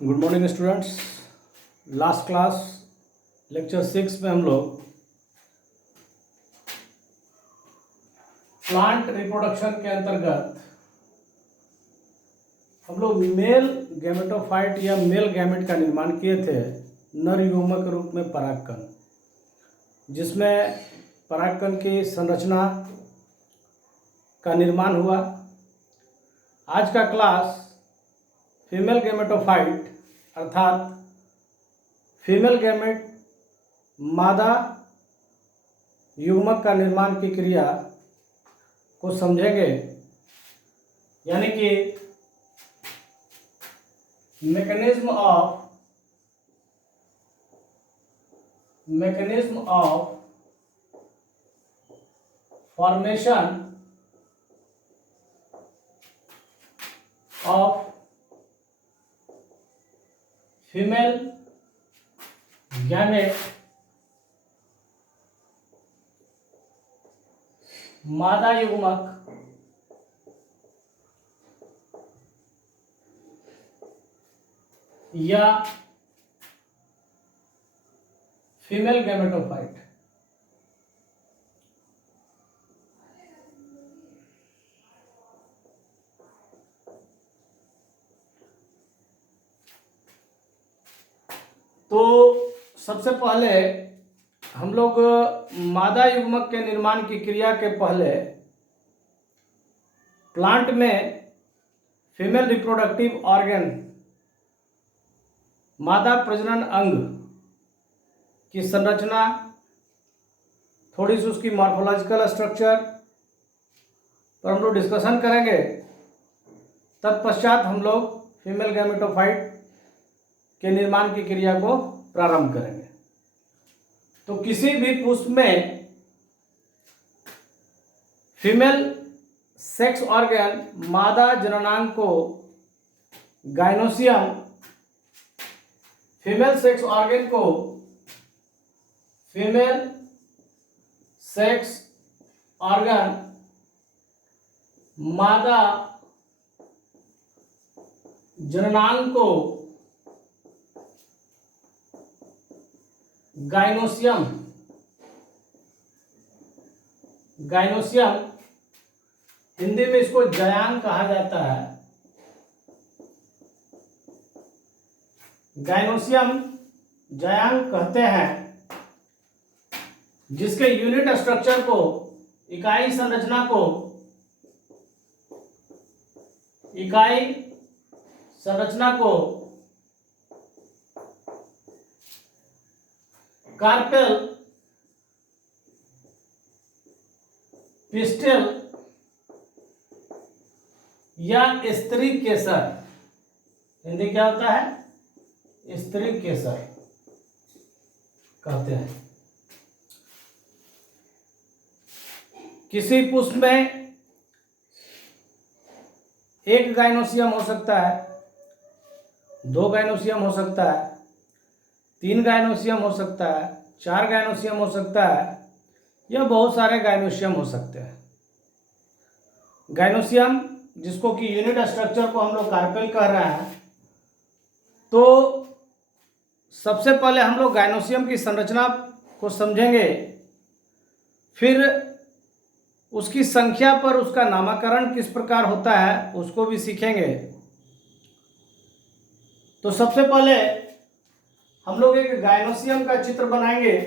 Good morning students. Last class lecture 6 में हम लोग प्लांट रिप्रोडक्शन के अंतर्गत हम लोग मेल गैमेटोफाइट या मेल गैमेट का निर्माण किए थे नर युग्मक के रूप में परागकण, जिसमें परागकण की संरचना का निर्माण हुआ। आज का क्लास फीमेल गैमेटोफाइट अर्थात फीमेल गैमेट मादा युग्मक का निर्माण की क्रिया को समझेंगे, यानी कि mechanism of formation of female gamete मादा युग्मक या फीमेल गैमेटोफाइट। तो सबसे पहले हम लोग मादा युग्मक के निर्माण की क्रिया के पहले प्लांट में फीमेल रिप्रोडक्टिव ऑर्गन मादा प्रजनन अंग की संरचना, थोड़ी सी उसकी मॉर्फोलॉजिकल स्ट्रक्चर पर हम लोग डिस्कशन करेंगे। तत्पश्चात हम लोग फीमेल गैमेटोफाइट के निर्माण की क्रिया को प्रारंभ करेंगे। तो किसी भी पुष्प में फीमेल सेक्स ऑर्गन मादा जननांग को गाइनोसियम, फीमेल सेक्स ऑर्गन को फीमेल सेक्स ऑर्गन मादा जननांग को गाइनोसियम हिंदी में इसको जयांग कहा जाता है। गाइनोसियम जयांग कहते हैं, जिसके यूनिट स्ट्रक्चर को, इकाई संरचना को कार्पेल, पिस्टल या स्त्री केसर, हिंदी क्या होता है, स्त्री केसर कहते हैं। किसी पुष्प में एक गाइनोसियम हो सकता है, 2 गाइनोसियम हो सकता है, 3 गाइनोसियम हो सकता है, 4 गाइनोसियम हो सकता है, या बहुत सारे गाइनोसियम हो सकते हैं। गाइनोसियम, जिसको कि यूनिट स्ट्रक्चर को हम लोग कार्पेल कह रहे हैं, तो सबसे पहले हम लोग गाइनोसियम की संरचना को समझेंगे, फिर उसकी संख्या पर उसका नामकरण किस प्रकार होता है उसको भी सीखेंगे। तो सबसे पहले हम लोग एक गाइनोसियम का चित्र बनाएंगे।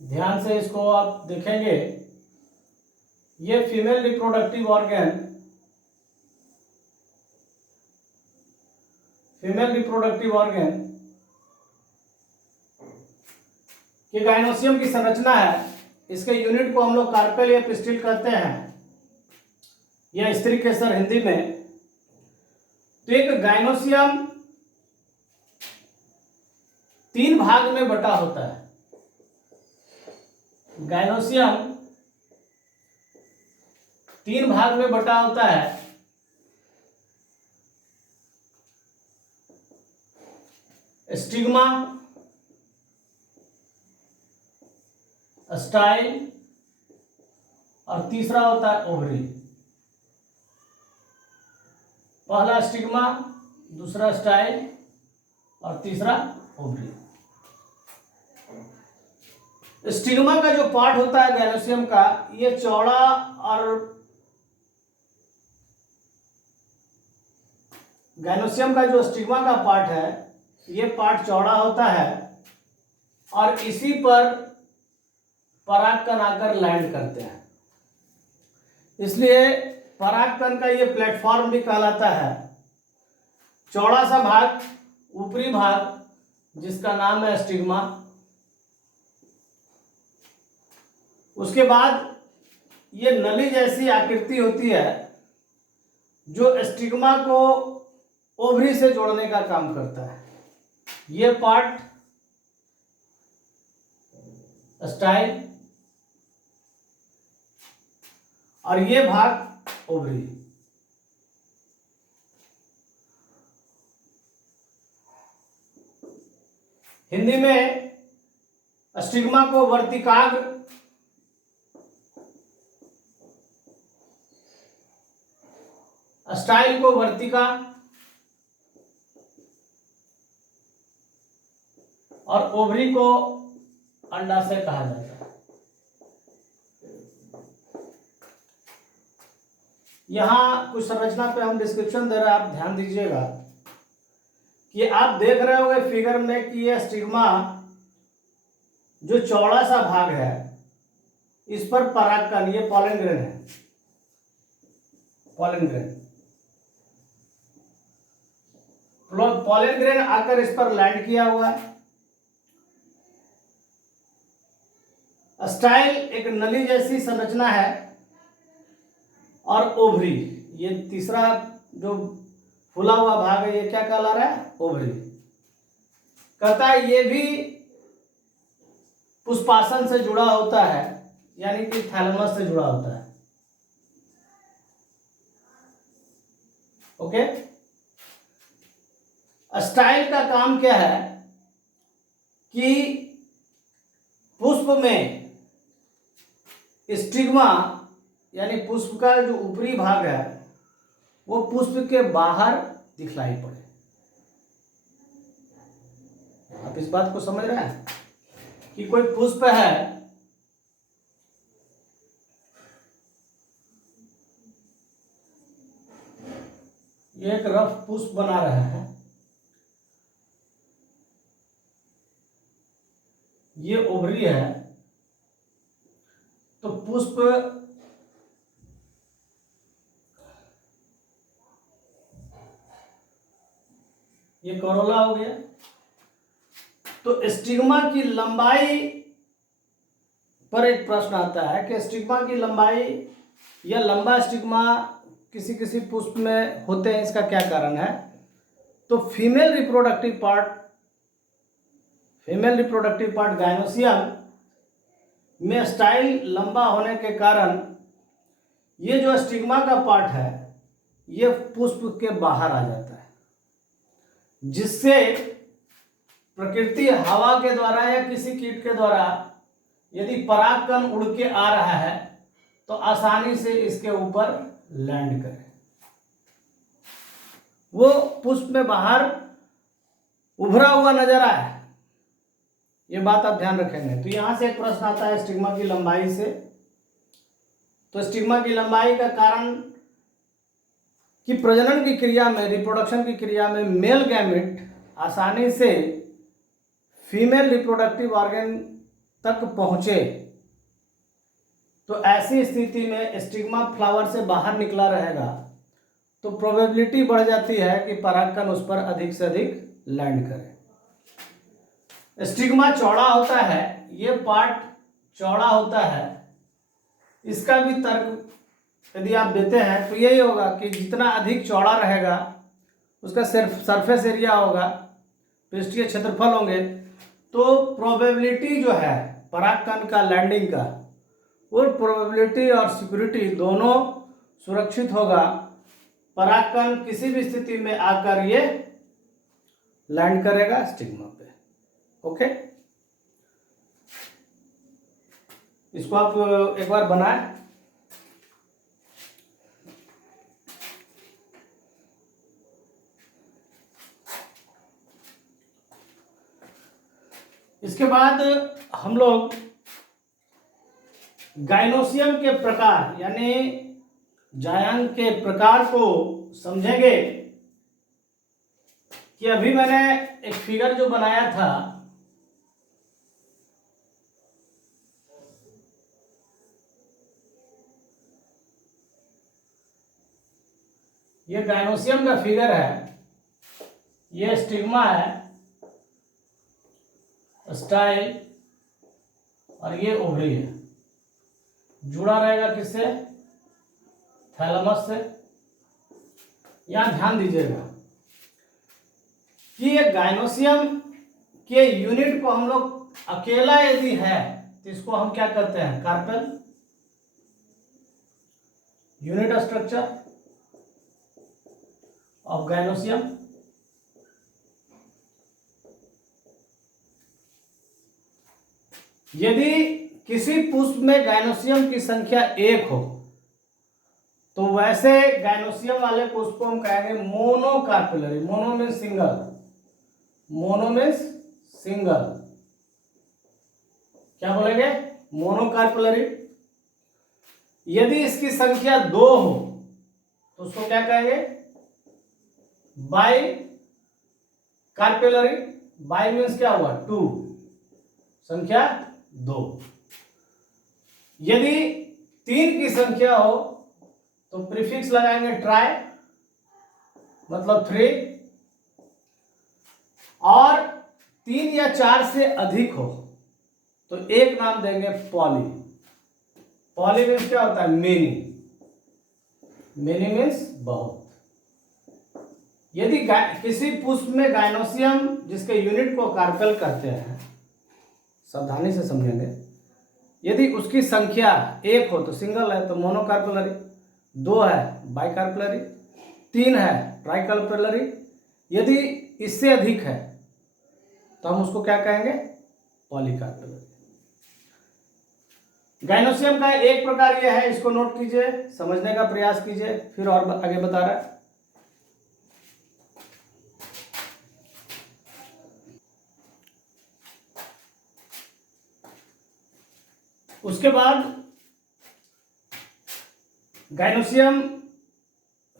ध्यान से इसको आप देखेंगे। ये फीमेल रिप्रोडक्टिव ऑर्गन कि गाइनोसियम की संरचना है। इसके यूनिट को हम लोग कार्पेल या पिस्टिल कहते हैं, या स्त्री केसर हिंदी में। तो एक गाइनोसियम 3 भाग में बटा होता है। गाइनोसियम 3 भाग में बटा होता है। स्टिग्मा स्टाइल और तीसरा होता है ओवरी। पहला स्टिग्मा, दूसरा स्टाइल और तीसरा ओवरी। स्टिग्मा का जो पार्ट होता है गैनोसियम का, ये चौड़ा और गैनोसियम का जो स्टिग्मा का पार्ट है, ये पार्ट चौड़ा होता है और इसी पर परागकण आकर लैंड करते हैं। इसलिए परागकण का ये प्लेटफॉर्म भी कहलाता है। चौड़ा सा भाग, ऊपरी भाग, जिसका नाम है स्टिग्मा। उसके बाद ये नली जैसी आकृति होती है जो स्टिग्मा को ओवरी से जोड़ने का काम करता है। ये पार्ट स्टाइल और ये भाग ओवरी। हिंदी में स्टिग्मा को वर्तिकाग्र, स्टाइल को वर्तिका और ओवरी को अंडाशय कहा जाता है। यहां कुछ संरचना पे हम डिस्क्रिप्शन दे रहे हैं, आप ध्यान दीजिएगा कि आप देख रहे होंगे फिगर में कि यह स्टिग्मा जो चौड़ा सा भाग है, इस पर परागकण, ये पॉलन ग्रेन है, पॉलन ग्रेन। पॉलन ग्रेन आकर इस पर लैंड किया हुआ है। स्टाइल एक नली जैसी संरचना है और ओवरी, ये तीसरा जो फूला हुआ भाग है, ये क्या कहला रहा है? ओवरी। कहता है ये भी पुष्पासन से जुड़ा होता है, यानी कि थैलेमस से जुड़ा होता है। ओके। स्टाइल का काम क्या है कि पुष्प में स्टिग्मा यानी पुष्प का जो ऊपरी भाग है वो पुष्प के बाहर दिखलाई पड़े। आप इस बात को समझ रहे हैं कि कोई पुष्प है, ये एक रफ पुष्प बना रहा है, ये ओवरी है, तो पुष्प ये करोला हो गया। तो स्टिग्मा की लंबाई पर एक प्रश्न आता है कि स्टिग्मा की लंबाई या लंबा स्टिग्मा किसी किसी पुष्प में होते हैं, इसका क्या कारण है? तो फीमेल रिप्रोडक्टिव पार्ट गायनोसियम में स्टाइल लंबा होने के कारण ये जो स्टिग्मा का पार्ट है ये पुष्प के बाहर आ जाता है, जिससे प्रकृति हवा के द्वारा या किसी कीट के द्वारा यदि परागकण उड़ के आ रहा है तो आसानी से इसके ऊपर लैंड करे, वो पुष्प में बाहर उभरा हुआ नजर आए। ये बात आप ध्यान रखेंगे। तो यहां से एक प्रश्न आता है स्टिग्मा की लंबाई से। तो स्टिग्मा की लंबाई का कारण कि प्रजनन की क्रिया में, रिप्रोडक्शन की क्रिया में मेल गैमेट आसानी से फीमेल रिप्रोडक्टिव ऑर्गन तक पहुंचे, तो ऐसी स्थिति में स्टिग्मा फ्लावर से बाहर निकला रहेगा तो प्रोबेबिलिटी बढ़ जाती है कि परागकण उस पर अधिक से अधिक लैंड करे। स्टिग्मा चौड़ा होता है, ये पार्ट चौड़ा होता है। इसका भी तर्क यदि आप देते हैं तो यही होगा कि जितना अधिक चौड़ा रहेगा उसका सिर्फ सरफेस एरिया होगा, पृष्ठीय क्षेत्रफल होंगे, तो प्रोबेबिलिटी जो है परागकण का लैंडिंग का, वो प्रोबेबिलिटी और सिक्योरिटी दोनों सुरक्षित होगा। परागकण किसी भी स्थिति में आकर ये लैंड करेगा स्टिग्मा पे। ओके। इसको आप एक बार बनाएं। इसके बाद हम लोग गाइनोसियम के प्रकार यानी जायंग के प्रकार को समझेंगे कि अभी मैंने एक फिगर जो बनाया था, ये गाइनोसियम का फिगर है, ये स्टिग्मा है, स्टाइल, और ये ओवरी है। जुड़ा रहेगा किससे? थैलेमस से। यहां ध्यान दीजिएगा कि ये गाइनोसियम के यूनिट को हम लोग अकेला यदि है तो इसको हम क्या कहते हैं? Carpel. Unit structure of gynoecium. यदि किसी पुष्प में गाइनोसियम की संख्या 1 हो तो वैसे गाइनोसियम वाले पुष्प को हम कहेंगे monocarpellary. Mono means single, mono means single. क्या बोलेंगे? मोनोकार्पेलरी। यदि इसकी संख्या 2 हो तो उसको क्या कहेंगे? By carpellary. बाई मीन्स क्या हुआ? 2, संख्या 2। यदि 3 की संख्या हो तो प्रीफिक्स लगाएंगे ट्राई, मतलब 3। और 3 या 4 से अधिक हो तो एक नाम देंगे पॉली। पॉली मीन्स क्या होता है? मेनी। मेनी मीन्स बहुत। यदि किसी पुष्प में गाइनोसियम जिसके यूनिट को कार्पेल कहते हैं, सावधानी से समझेंगे, यदि उसकी संख्या 1 हो तो सिंगल है तो मोनोकार्पेलरी, 2 है बाइकार्पेलरी, 3 है ट्राइकार्पेलरी। यदि इससे अधिक है तो हम उसको क्या कहेंगे? पॉलीकार्पेलरी। गाइनोसियम का एक प्रकार यह है, इसको नोट कीजिए, समझने का प्रयास कीजिए, फिर और आगे बता रहा है। उसके बाद gynoecium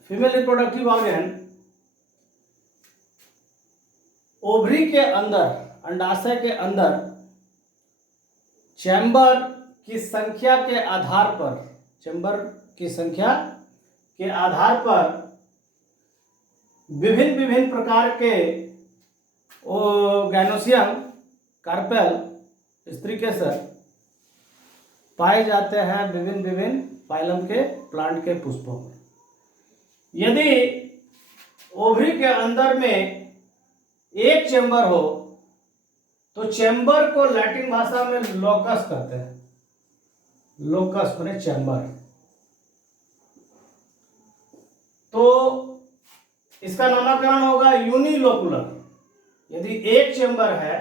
female reproductive organ ovary के अंदर, अंडाशय के अंदर चैम्बर की संख्या के आधार पर, चैम्बर की संख्या के आधार पर विभिन्न विभिन्न प्रकार के गाइनोसियम कार्पेल इस तरीके से पाए जाते हैं विभिन्न विभिन्न फाइलम के प्लांट के पुष्पों में। यदि ओवरी के अंदर में एक चैम्बर हो तो चैम्बर को लैटिन भाषा में लोकस कहते हैं। लोकस माने चैम्बर। तो इसका नामकरण होगा यूनिलोकुलर। यदि एक चैम्बर है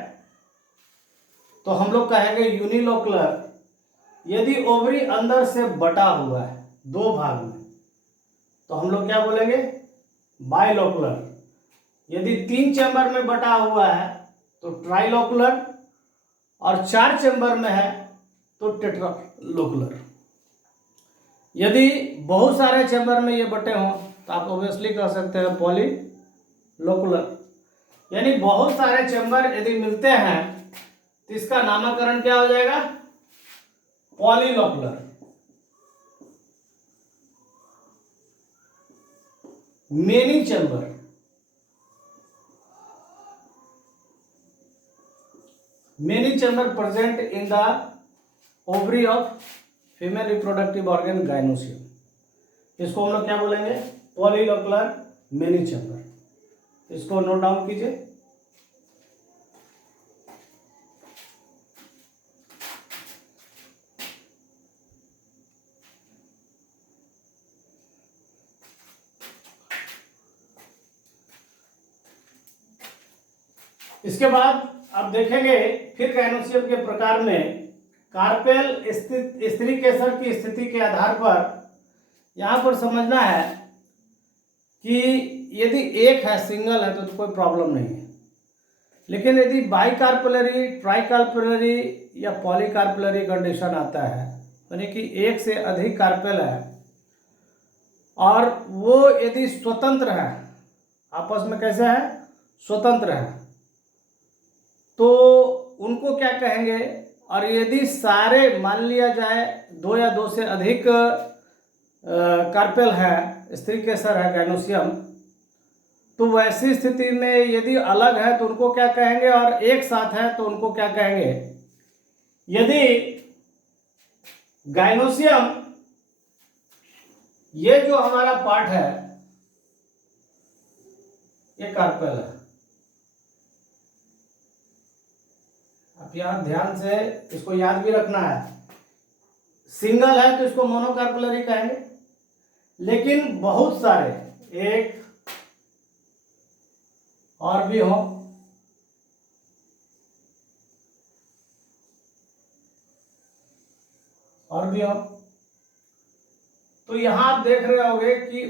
तो हम लोग कहेंगे यूनिलोकुलर। यदि ओवरी अंदर से बटा हुआ है 2 भाग में तो हम लोग क्या बोलेंगे? बाइलोकुलर। यदि 3 चैम्बर में बटा हुआ है तो ट्राइलोकुलर, और 4 चैम्बर में है तो टेट्रालोकुलर। यदि बहुत सारे चैम्बर में ये बटे हों तो आप ऑब्वियसली कह सकते हैं पॉलीलोकुलर। यानी बहुत सारे चैम्बर यदि मिलते हैं तो इसका नामकरण क्या हो जाएगा? Polylocular. Many chamber. Many chamber present in the ovary of female reproductive organ gynoecium. इसको हम लोग क्या बोलेंगे? Polylocular many chamber. इसको नोट डाउन कीजिए। इसके बाद आप देखेंगे फिर गाइनोसियम के प्रकार में कार्पेल स्त्री केसर की स्थिति के आधार पर यहाँ पर समझना है कि यदि एक है, सिंगल है, तो कोई प्रॉब्लम नहीं है। लेकिन यदि बाई कार्पेलरी, ट्राई कार्पेलरी या पॉली कार्पेलरी कंडीशन आता है, यानी कि एक से अधिक कार्पेल है और वो यदि स्वतंत्र है, आपस में कैसे है, स्वतंत्र है, तो उनको क्या कहेंगे। और यदि सारे, मान लिया जाए 2 या 2 से अधिक कार्पेल है, स्त्री केसर है, गाइनोसियम, तो वैसी स्थिति में यदि अलग है तो उनको क्या कहेंगे, और एक साथ है तो उनको क्या कहेंगे। यदि गाइनोसियम, ये जो हमारा पार्ट है, ये कार्पेल है। आप यहां ध्यान से इसको याद भी रखना है। सिंगल है तो इसको मोनोकार्पेलरी कहेंगे, लेकिन बहुत सारे, एक और भी हो, तो यहां आप देख रहे होंगे कि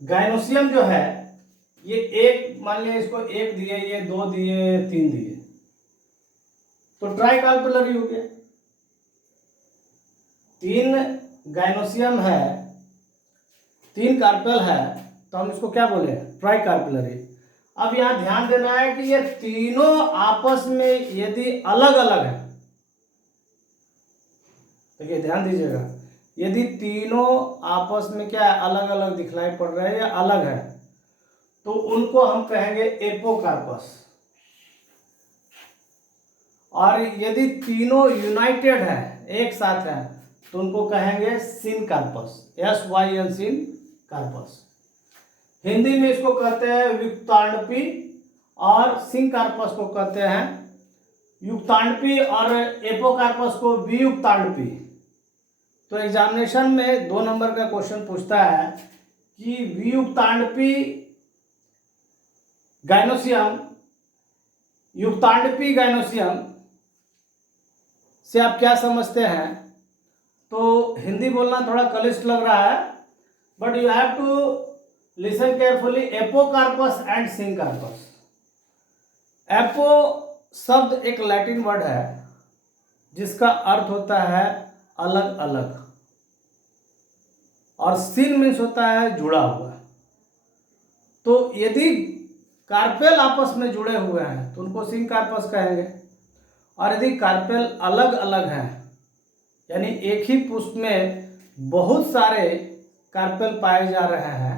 गाइनोसियम जो है, ये एक, मान लिया इसको 1 दिए, ये 2 दिए, 3 दिए, तो ट्राई कार्पेलरी हो गया। 3 गाइनोसियम है, 3 कार्पेल है, तो हम इसको क्या बोले, ट्राई कार्पेलरी। अब यहां ध्यान देना है कि ये तीनों आपस में यदि अलग अलग है, देखिए ध्यान दीजिएगा, यदि तीनों आपस में क्या है, अलग अलग दिखलाई पड़ रहे हैं या अलग है, तो उनको हम कहेंगे एपोकार्पस। और यदि तीनों यूनाइटेड है, एक साथ है, तो उनको कहेंगे सिनकार्पस, SYN, सिनकार्पस। हिंदी में इसको कहते हैं युक्तांडपी और सिनकार्पस को कहते हैं युक्तांडपी और एपोकार्पस को वियुक्तांडपी। तो एग्जामिनेशन में 2 नंबर का क्वेश्चन पूछता है कि वियुक्तांडपी गाइनोसियम, युक्तांडपी गाइनोसियम से आप क्या समझते हैं। तो हिंदी बोलना थोड़ा क्लिष्ट लग रहा है, but you have to listen carefully. Apocarpous and syncarpous. Apo शब्द एक लैटिन वर्ड है जिसका अर्थ होता है अलग अलग, और सिन मीन्स होता है जुड़ा हुआ। तो यदि कार्पेल आपस में जुड़े हुए हैं तो उनको सिनकार्पस कहेंगे, और यदि कार्पेल अलग अलग हैं, यानी एक ही पुष्प में बहुत सारे कार्पेल पाए जा रहे हैं,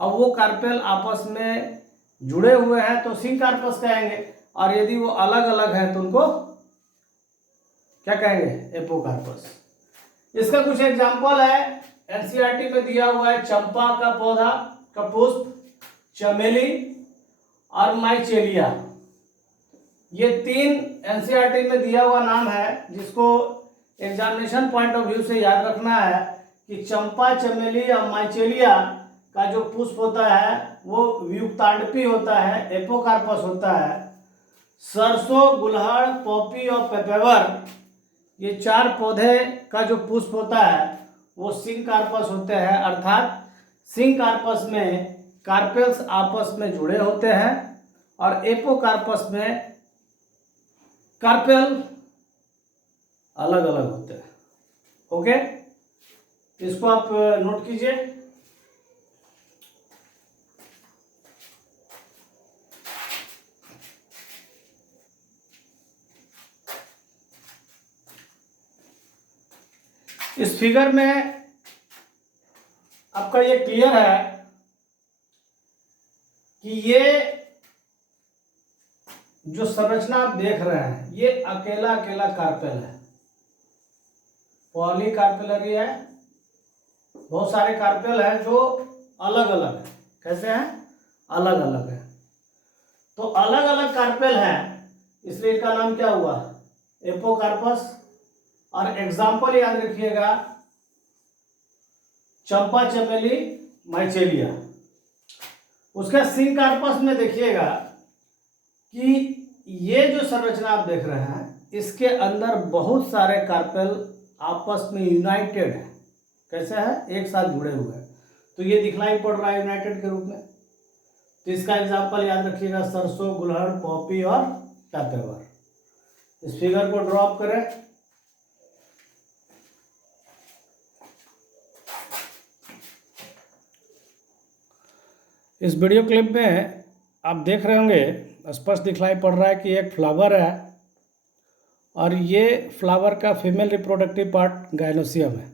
अब वो कार्पेल आपस में जुड़े हुए हैं तो सिनकार्पस कहेंगे, और यदि वो अलग अलग हैं तो उनको क्या कहेंगे, एपोकार्पस। इसका कुछ एग्जाम्पल है, एनसीईआरटी में दिया हुआ है। चंपा का पौधा का पुष्प, चमेली और माइचेलिया, ये 3 एनसीईआरटी में दिया हुआ नाम है, जिसको एग्जामिनेशन पॉइंट ऑफ व्यू से याद रखना है कि चंपा, चमेली और माइचेलिया का जो पुष्प होता है वो वियुक्तांडपी होता है, एपोकार्पस होता है। सरसों, गुलहड़, पॉपी और पेपेवर, ये 4 पौधे का जो पुष्प होता है वो सिनकार्पस होते हैं, अर्थात सिनकार्पस में कार्पेल्स आपस में जुड़े होते हैं और एपोकार्पस में कार्पेल अलग अलग होते हैं। ओके, इसको आप नोट कीजिए। इस फिगर में आपका ये क्लियर है कि ये जो संरचना आप देख रहे हैं ये अकेला अकेला कार्पेल है, पॉली कार्पेलरी है। बहुत सारे कार्पेल हैं जो अलग अलग है। कैसे हैं? अलग अलग है। तो अलग अलग कार्पेल हैं, इसलिए इसका नाम क्या हुआ? एपोकार्पस। और एग्जाम्पल याद रखिएगा, चंपा, चमेली, माइचेलिया। उसका सिनकार्पस में देखिएगा कि ये जो संरचना आप देख रहे हैं इसके अंदर बहुत सारे कार्पेल आपस में यूनाइटेड है। कैसे है? एक साथ जुड़े हुए हैं, तो ये दिखलाई पड़ रहा है यूनाइटेड के रूप में। तो इसका एग्जाम्पल याद रखिएगा, सरसों, गुलहड़, पॉपी और कैपेवर। इस फिगर को ड्रॉप करें। इस वीडियो क्लिप में आप देख रहे होंगे, स्पष्ट दिखलाई पड़ रहा है कि एक फ्लावर है और ये फ्लावर का फीमेल रिप्रोडक्टिव पार्ट गाइनोसियम है।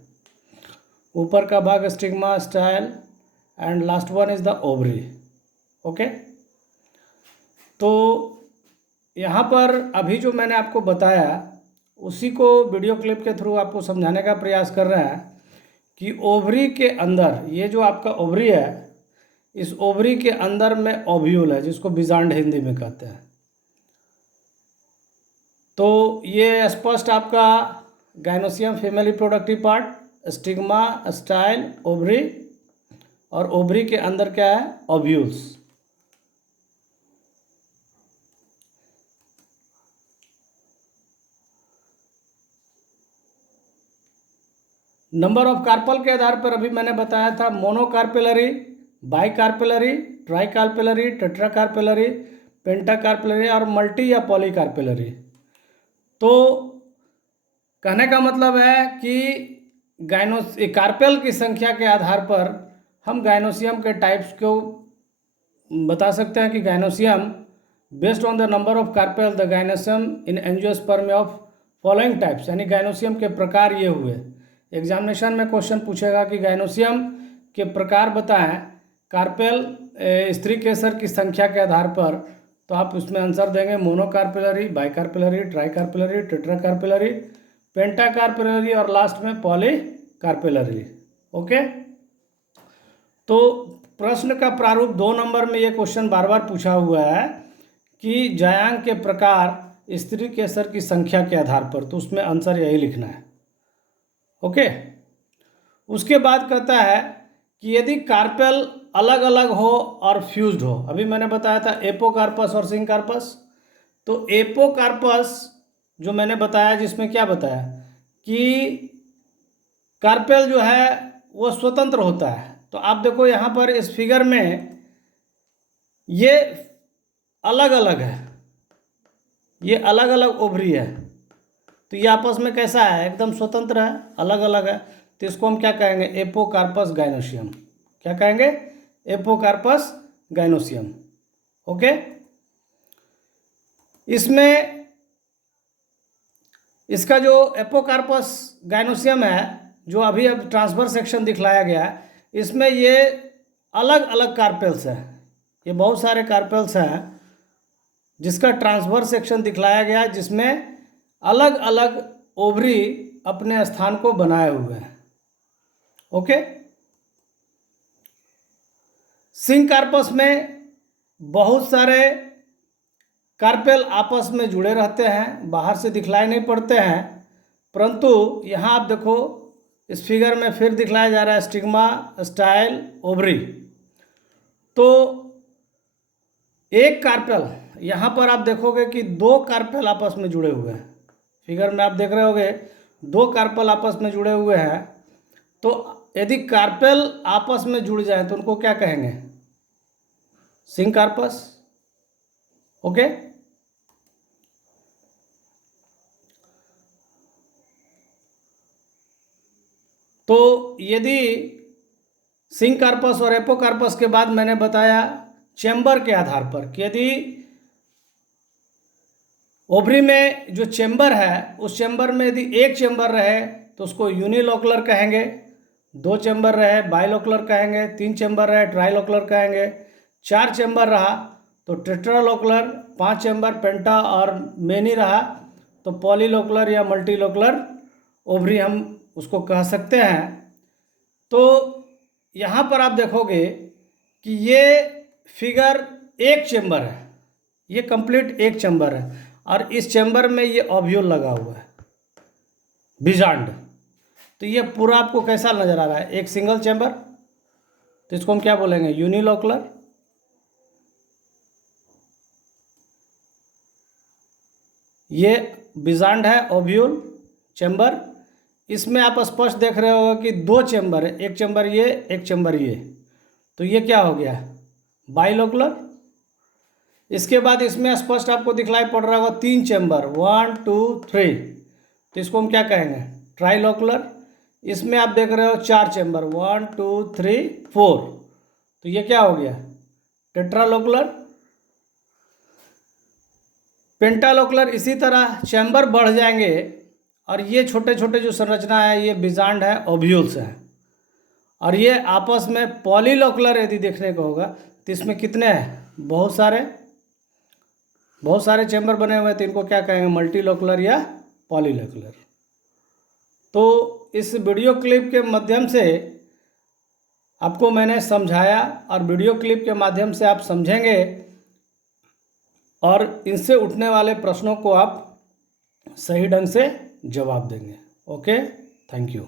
ऊपर का भाग stigma, style and last one is the ovary. Okay, तो यहाँ पर अभी जो मैंने आपको बताया उसी को वीडियो क्लिप के थ्रू आपको समझाने का प्रयास कर रहे हैं कि ओवरी के अंदर, ये जो आपका ओवरी है, इस ओवरी के अंदर में ओव्यूल है, जिसको बीजांड हिंदी में कहते हैं। तो ये स्पष्ट आपका gynoecium female reproductive part, stigma, style, ovary, और ओवरी के अंदर क्या है? ओव्यूल्स। नंबर ऑफ कार्पल के आधार पर अभी मैंने बताया था, मोनोकार्पेलरी, बाइकार्पेलरी, ट्राइकार्पेलरी, टेट्राकार्पेलरी, पेंटाकार्पेलरी और मल्टी या पॉलीकार्पेलरी। तो कहने का मतलब है कि कार्पेल की संख्या के आधार पर हम गाइनोसियम के टाइप्स को बता सकते हैं कि gynoecium based on the number of carpel the gynoecium in angiosperm of following types, यानी गाइनोसियम के प्रकार ये हुए। एग्जामिनेशन में क्वेश्चन पूछेगा कि गाइनोसियम के प्रकार बताएं कार्पेल स्त्री केसर की संख्या के आधार पर, तो आप उसमें आंसर देंगे मोनोकार्पेलरी, बाइकार्पेलरी, ट्राइकार्पेलरी, टेट्राकार्पेलरी, पेंटाकार्पेलरी और लास्ट में पॉलीकार्पेलरी। ओके, तो प्रश्न का प्रारूप 2 नंबर में ये क्वेश्चन बार बार पूछा हुआ है कि जायांग के प्रकार स्त्री केसर की संख्या के आधार पर, तो उसमें आंसर यही लिखना है। ओके, उसके बाद कहता है कि यदि कार्पेल अलग अलग हो और फ्यूज्ड हो, अभी मैंने बताया था एपोकार्पस और सिंकार्पस, तो एपोकार्पस जो मैंने बताया, जिसमें क्या बताया कि कार्पेल जो है वो स्वतंत्र होता है। तो आप देखो यहाँ पर इस फिगर में ये अलग अलग है, ये अलग अलग ओवरी है, तो ये आपस में कैसा है? एकदम स्वतंत्र है, अलग अलग है। तो इसको हम क्या कहेंगे? Apocarpous gynoecium. क्या कहेंगे? Apocarpous gynoecium. ओके, इसमें इसका जो एपोकार्पस गाइनोसियम है, जो अभी अब ट्रांसफर सेक्शन दिखलाया गया है, इसमें ये अलग अलग कार्पेल्स हैं, ये बहुत सारे कार्पेल्स हैं जिसका ट्रांसफर सेक्शन दिखलाया गया है, जिसमें अलग अलग ओवरी अपने स्थान को बनाए हुए हैं। ओके, सिंकार्पस में बहुत सारे कार्पेल आपस में जुड़े रहते हैं, बाहर से दिखलाई नहीं पड़ते हैं, परंतु यहाँ आप देखो इस फिगर में फिर दिखलाया जा रहा है स्टिग्मा, स्टाइल, ओवरी। तो एक कार्पेल, यहाँ पर आप देखोगे कि 2 कार्पेल आपस में जुड़े हुए हैं। फिगर में आप देख रहे होंगे 2 कार्पेल आपस में जुड़े हुए हैं। तो यदि कार्पेल आपस में जुड़ जाए तो उनको क्या कहेंगे? सिंकार्पस। ओके, तो यदि सिंकार्पस और एपोकार्पस के बाद मैंने बताया चेंबर के आधार पर कि यदि ओवरी में जो चेंबर है, उस चेंबर में यदि एक चेंबर रहे तो उसको यूनिलोकुलर कहेंगे, 2 चेंबर रहे बाइलोकुलर कहेंगे, 3 चेंबर रहे ट्राइलोकुलर कहेंगे, 4 चेंबर रहा तो टेट्रालोकुलर, 5 चेंबर पेंटा और मेनी रहा तो पॉलीलोकुलर या मल्टीलोकुलर ओवरी हम उसको कह सकते हैं। तो यहाँ पर आप देखोगे कि ये फिगर एक चेंबर है, ये कंप्लीट एक चेंबर है और इस चेंबर में ये ओव्यूल लगा हुआ है, बीजांड। तो ये पूरा आपको कैसा नजर आ रहा है? एक सिंगल चेंबर, तो इसको हम क्या बोलेंगे? यूनिलोकुलर। ये बिजांड है ओव्यूल चैम्बर। इसमें आप स्पष्ट देख रहे हो कि दो चैम्बर है, एक चैम्बर ये, एक चैम्बर ये, तो ये क्या हो गया, बाइलोकुलर। इसके बाद इसमें स्पष्ट आपको दिखलाई पड़ रहा होगा तीन चैम्बर, 1 2 3, तो इसको हम क्या कहेंगे, ट्राइलोकुलर। इसमें आप देख रहे हो चार चैम्बर, 1 2 3 4, तो ये क्या हो गया, टेट्रालोकुलर। पेंटालोकुलर इसी तरह चैम्बर बढ़ जाएंगे और ये छोटे छोटे जो संरचना है ये बिजांड है ओव्यूल्स है, और ये आपस में पॉलीलोकुलर यदि देखने को होगा तो इसमें कितने हैं, बहुत सारे चैम्बर बने हुए हैं, तो इनको क्या कहेंगे, मल्टीलोकुलर या पॉलीलोकुलर। तो इस वीडियो क्लिप के माध्यम से आपको मैंने समझाया, और वीडियो क्लिप के माध्यम से आप समझेंगे और इनसे उठने वाले प्रश्नों को आप सही ढंग से जवाब देंगे। Okay, thank you.